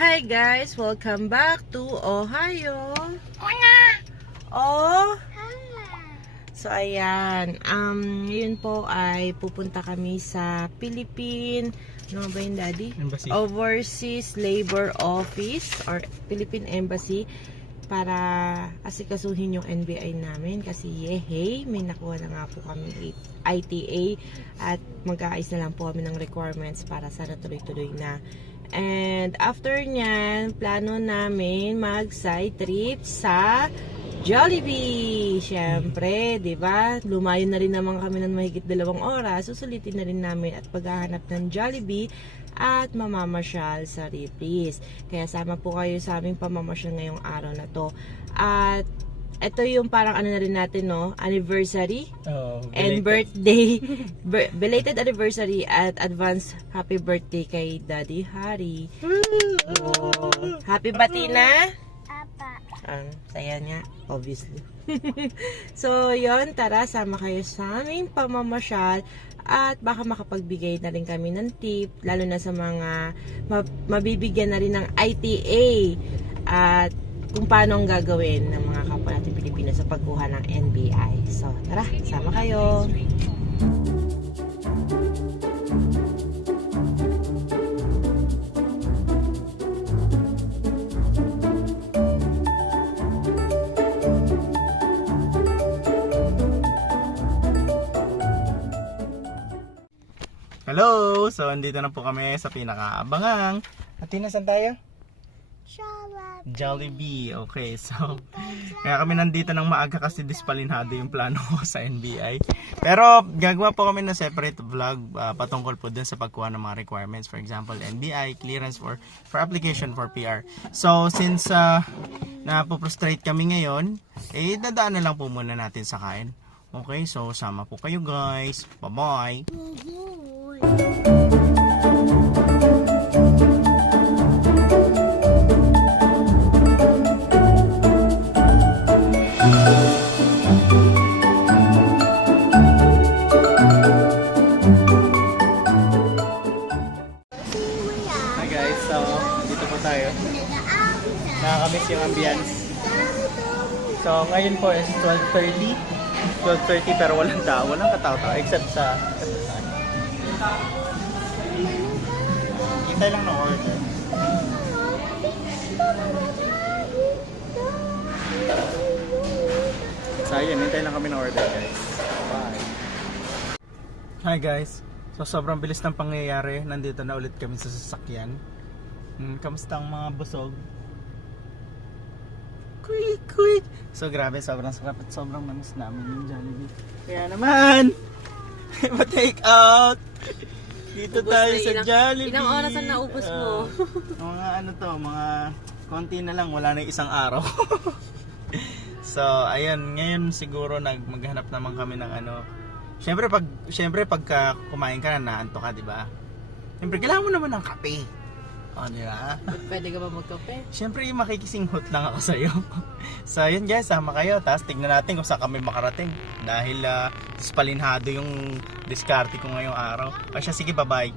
Hi guys! Welcome back to Ohio! Oh! So ayan, ngayon po ay pupunta kami sa Philippine, ano ba yun daddy? Embassy. Overseas Labor Office or Philippine Embassy para asikasuhin yung NBI namin kasi yehey, may nakuha na nga po kami ITA at mag-aayos na lang po kami ng requirements para sana tuloy-tuloy na. And after nyan, plano namin mag-side trip sa Jollibee. Siyempre, di ba? Lumayo na rin naman kami ng mahigit 2 oras. Susulitin na rin namin at paghahanap ng Jollibee at mamamasyal sa Ripley's. Kaya sama po kayo sa aming pamamasyal ngayong araw na to. At ito yung parang ano na rin natin, no? Anniversary and birthday. Belated anniversary at advance happy birthday kay Daddy Harry. Oh, happy Batina! Saya niya, obviously. So, yon, tara, sama kayo sa aming pamamasyal at baka makapagbigay na rin kami ng tip, lalo na sa mga mabibigyan na rin ng ITA at kung paano ang gagawin ng mga kapwa natin Pilipino sa pagkuha ng NBI. So, tara, sama kayo! Hello! So, andito na po kami sa pinakaabangang. Atina, saan tayo? Jollibee. Okay, so kaya kami nandito ng maaga kasi dispalinhado yung plano ko sa NBI. Pero gagawa po kami ng separate vlog patungkol po dun sa pagkuha ng mga requirements. For example, NBI, clearance for application for PR. So, since napoprostrate kami ngayon, dadaan na lang po muna natin sa kain. Okay, so sama po kayo guys. Bye-bye! Hi guys, so dito po tayo. Nakakamiss yung ambience. So ngayon po is 12:30 pero walang tao, walang katao-tao except sa hintay lang ng order. So ayun, hintay lang kami ng order guys. Bye. Hi guys. So sobrang bilis ng pangyayari. Nandito na ulit kami sa sasakyan. Kamusta ang mga busog? Quick! So grabe, sobrang sarap at sobrang mamis namin yung Jollibee. Kaya naman, ma-take out! Dito Ubus tayo na sa Jollibee. Ilang oras ang naubos mo? Mga ano to, mga konti na lang, wala na isang araw. So ayun, ngayon siguro maghanap naman kami ng ano. Syempre pagka kumain ka na naanto ka, di ba? Syempre kailangan mo naman ng kape. O, di ba? Pwede ka ba magkape? Syempre makikisinghot lang ako sa iyo. So ayun guys, sama kayo. Tapos tignan natin kung saan kami makarating. Dahil spalinhado yung diskarte ko ngayong araw. O siya, sige, bye-bye.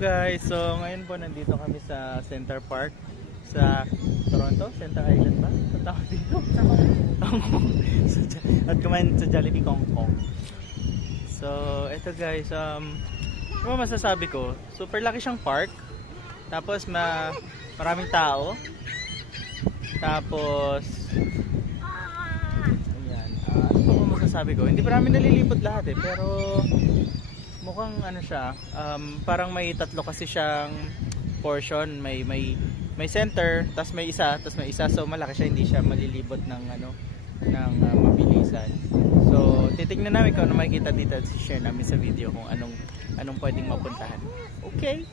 guys, so ngayon po nandito kami sa Center Park sa Toronto, Center Island ba? Sa tawag dito? At kumain sa Jollibee Kong Kong. So, eto guys, ano masasabi ko? Super laki siyang park. Tapos maraming tao. Tapos ayan, ano po masasabi ko? Hindi pa namin nalilipot lahat pero mukhang ano siya, parang may tatlo kasi siyang portion, may center, tas may isa, so malaki siya, hindi siya malilibot ng mabilisan. So titignan namin kung ano makikita dito at share namin sa video kung anong pwedeng mapuntahan. Okay.